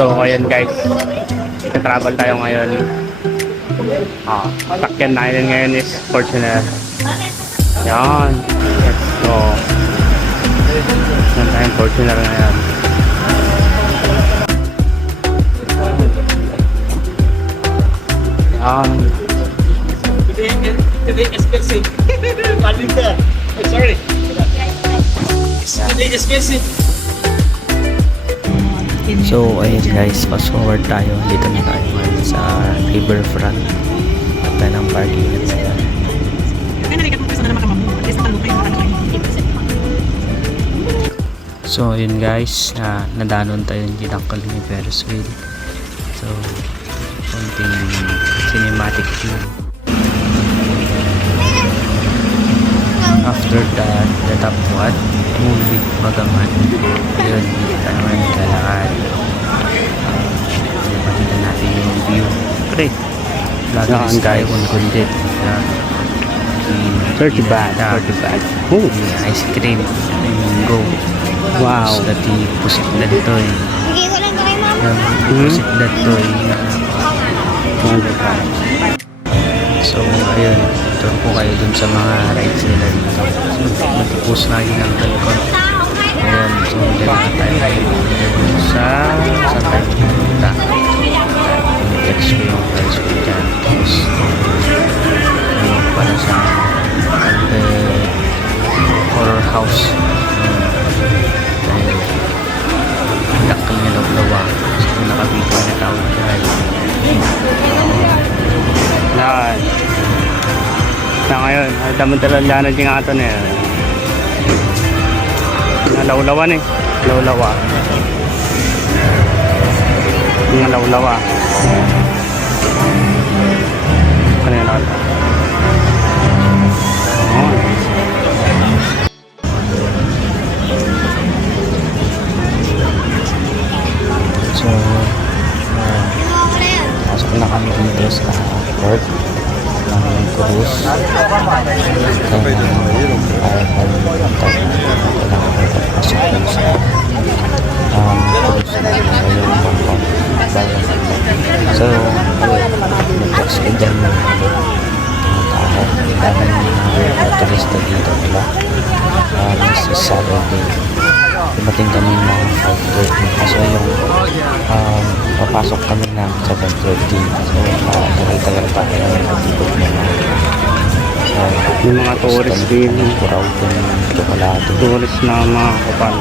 So, ayan guys. Travel tayo ngayon. Sakyan natin ngayon is Fortuner. Yan. Let's go. Yan tayong Fortuner ngayon. Yan. Today expensive. Palinda. Sorry. Today expensive. So ayun guys, fast forward tayo. Dito na tayo ngayon sa riverfront. At tayo ng parking at sila. So ayun guys, nadanon tayo yung ginakal ni Ferris wheel. So konting cinematic view. After that, the top what? Movie Bagaman. Yun, kita naman lalakad. Pakita natin yung view. Pre, lagi tayo kundit. 30 baht. 30 baht. Oh, Ice cream. Go. wow. Dati pusik na dito eh. Sige, walang kay mama. Pusik na dito eh. 200 baht. So, ayun. Turn po kayo dun sa mga rides nila dito. So, matipos na yun ang telecom. Ayan. So, dito tayo ngayon sa tayo pumunta. Text ko yung price ko dyan. Tapos, ayun pala sa horror house. Dahil, dakal niya lawa. So, nakabito na tawag dyan. Yan. Na ngayon, damang-talalaan din nga ito na yun. Nalawlawan eh. Lawlawa. Nalawlawa. Ano yun ako? So, pasok na kami dito sa port ng cruise. Kaya pasok lang sa cruise na yung Bangkok. So, nag-text ko dyan ng tao. Daming turista dito nila. This is Saturday. Dumating kami ng 5:30. Kaso yung papasok kami ng 7:30. So, tagal-tagal pa kaya nagtibot na Yung mga tourist din. Kuraw din chocolate. Tourist na mga kapal.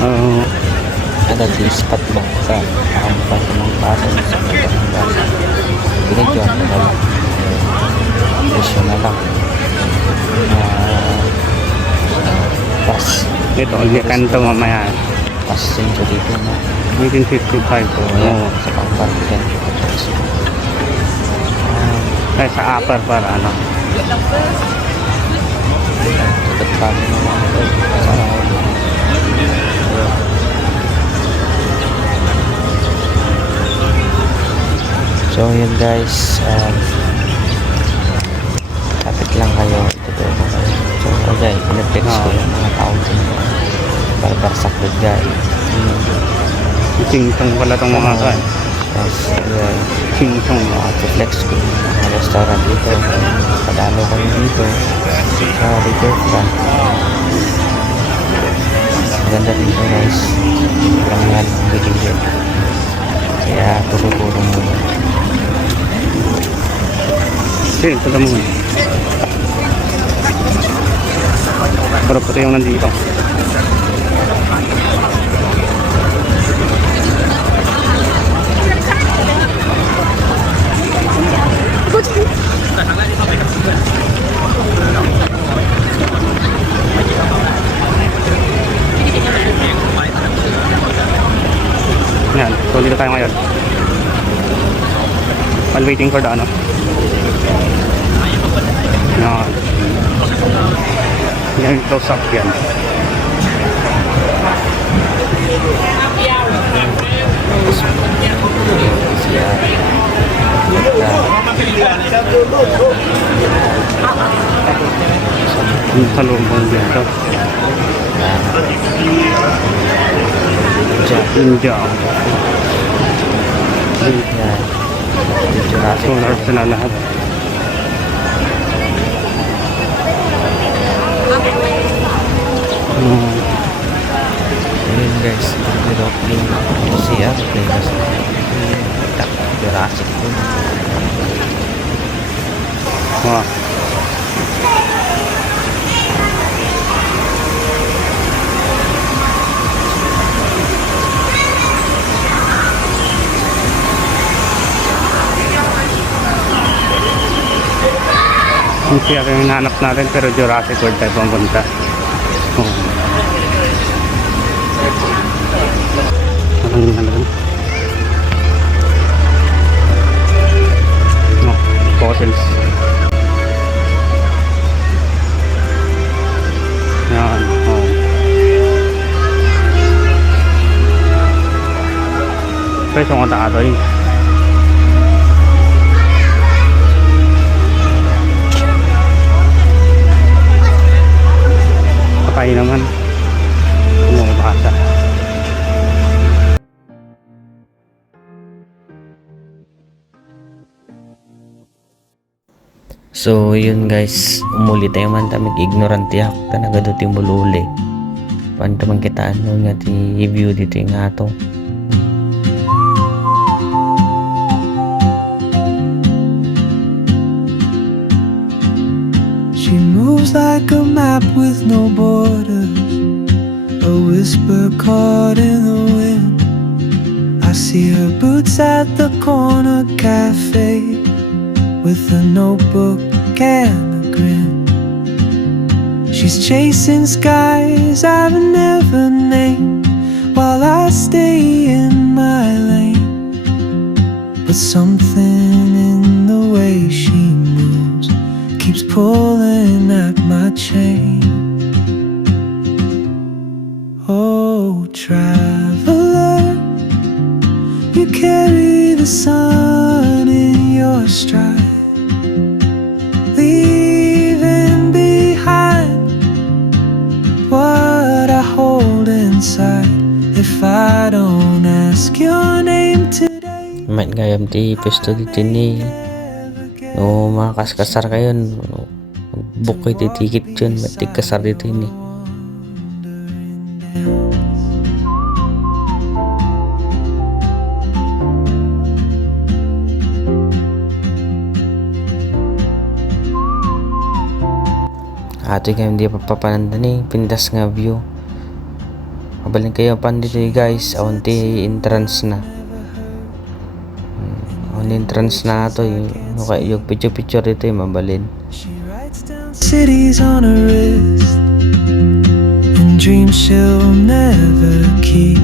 Oh. Ada di spot ba sa kampang ng pasok sa mga basa. Binigyan ko na lang. Presyo na lang. Pas. Ito, hindi kanto mamaya. Pas century ko na. 1855 po. Ayan, Oo. sa kampang yan. Ay, sa upper para ano. Dapat kami naman. Sa so yun guys, kapit lang kayo, ituturo ko kayo. So okay, pinag-text ko yung mga tao dun para baksak with guy. Singtong pala itong mga kan. Tapos Singtong. flex ko yung mga restaurant dito. Padalo kami dito sa riverfront. Maganda dito guys, lang yan ang biligyan. Kaya turo-turo mo. Sige, ito mo. Pero puto yung nandito. Yan, so dito tayo ngayon. While waiting for the ano. Yan. Yan yung close up yan. Siya Ang salubong dito. India. Yan. Jurassic Solar sila lahat. Ayun guys, dito yung CR famous Jurassic World. Wow. Yung siya yung hinahanap natin pero Jurassic World tayo pumunta. No, fossils. Yan, oh. Pwede kong kata-atoy. Patay naman. Bumabasa. So yun guys, umuli tayo man tamig ignorante ako talaga do timbululi. Paano man kita ano nga i-view dito yung ato. She moves like a map with no borders, a whisper caught in the wind. I see her boots at the corner cafe with a notebook and a grin. She's chasing skies I've never named while I stay in my lane. But something in the way she moves keeps pulling at my chain. Oh, traveler, you carry the sun in your stride, leaving behind what I hold inside. If I don't ask your name today, Might gayam ti pesto dito ni no makaskasar kayo no, bukay ti ticket yun mati kasar dito ni. Ato kayo hindi papapananda ni pindas nga view. Mabalin kayo pan dito guys, awan ti entrance na. Awan entrance na ato yung picture dito yung mabalin. she writes down cities on her wrist and dreams she'll never keep.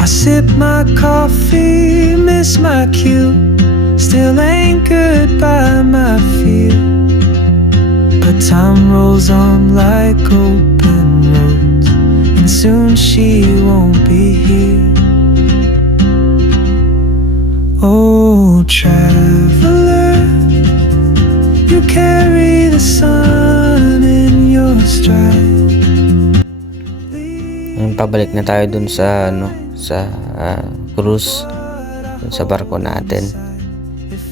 I sip my coffee, miss my cue, still anchored by my fear. But time rolls on like open roads, and soon she won't be here. Oh, traveler, you carry the sun in your stride. Ngayon, pabalik na tayo dun sa sa cruise, dun sa barko natin.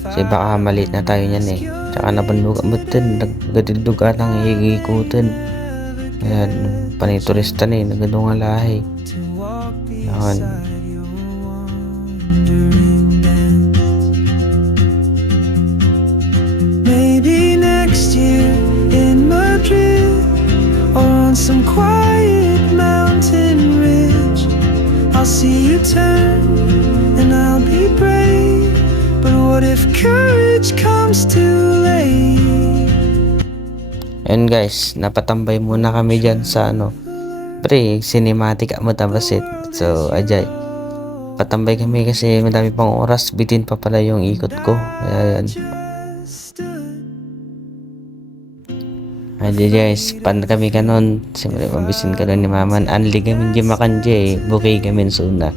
Kasi baka maliit na tayo niyan eh. Tsaka nabandugan naggadildugan ang higikutan. Ayan, panay turista na eh, nagadungan lahi. Yan. Maybe next year in Madrid or on some quiet mountain ridge, I'll see you turn and I'll be brave. But what if courage comes too late? Ayan guys, napatambay muna kami dyan sa cinematic matabasit. So, ajay. Patambay kami kasi madami pang oras, bitin pa pala yung ikot ko. Ayan. Ajay guys, pan kami kanon. Siyempre, mabisin ka doon ni Maman. Anli kami di makan jay. Bukay kami suna.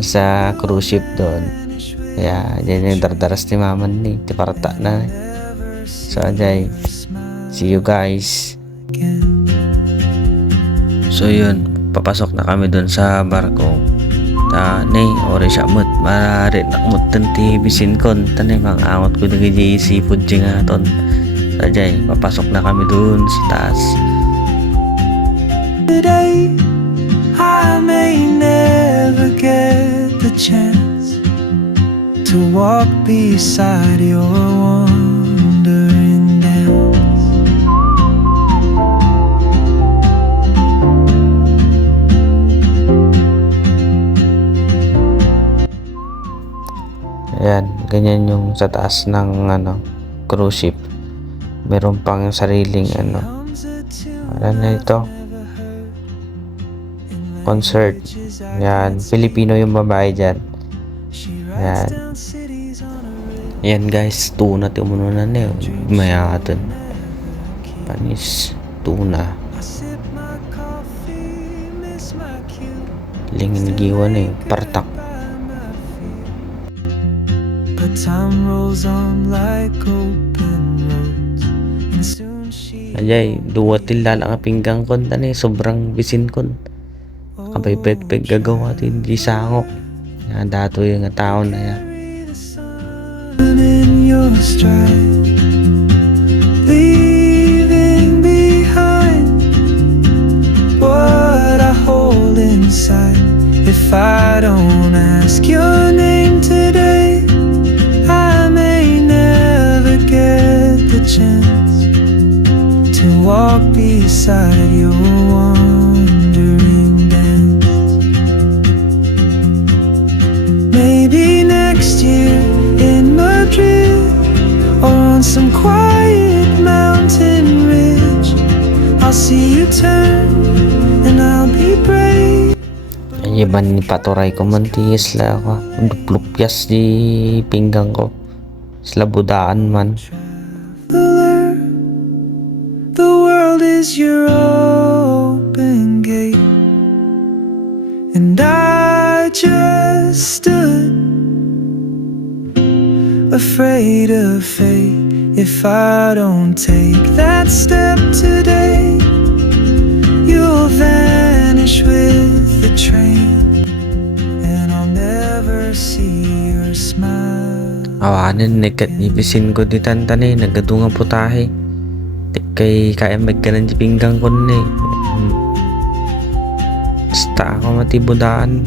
Sa cruise ship doon. Kaya, dyan yung dardaras ni Maman ni. Tiparata na. So, ajay. See you guys again. So yun, papasok na kami dun sa barko. Nay, ori siya mo't marari nakmut tanti bisin kon. Tanay mga angot ko naging seafood dyan nga ton. Sajay, papasok na kami dun sa taas. Today, I may never get the chance to walk beside your wandering dance. Ayan, ganyan yung sa taas ng cruise ship. Meron pang sariling ano na ito, concert. Yan, Filipino yung babae dyan. Yan. Yan guys, tuna tumuno na niyo. Mayatan. Panis, tuna. Lingin giwan eh, partak. But time rolls on like open roads, and soon she Ajay, duwatil lang ang pinggang kon tani, sobrang bisin kon. Kabay pet gagawa tin di sangok. Nga dato yung tao na yan. in your stride, leaving behind what I hold inside. If I don't ask your name today, I may never get the chance to walk beside your wandering dance. Maybe next year in Madrid, or on some quiet mountain ridge, I'll see you turn and I'll be brave. Iban ni paturay ko mantis la ako. Duplupyas di pinggang ko. Sila budaan man. Traveler, the world is your open gate, and I just stood afraid of fate. If I don't take that step today, you'll vanish with the train, and I'll never see your smile. Awanan nekat ibisin ko di tantane nagadunga putahe. Kay kaya magkanan di pinggang ko ni. Basta ako matibudaan.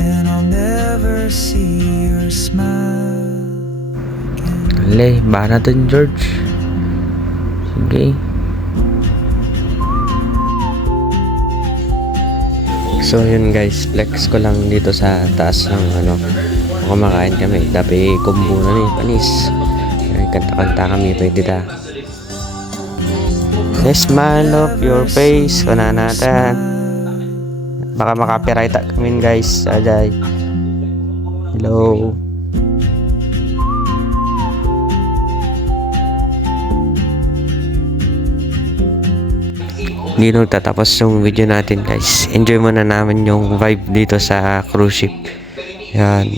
And I'll never see your smile. Ale, ba natin George? Sige. So yun guys, flex ko lang dito sa taas ng kumakain kami. Tapi kumbu na ni panis. Ay, kanta-kanta kami pwede ta. The smile of your face, wala natin. Baka makapiright kami guys. Ajay. Hello. Hindi nagtatapos yung video natin guys. Enjoy muna namin yung vibe dito sa cruise ship. Yan.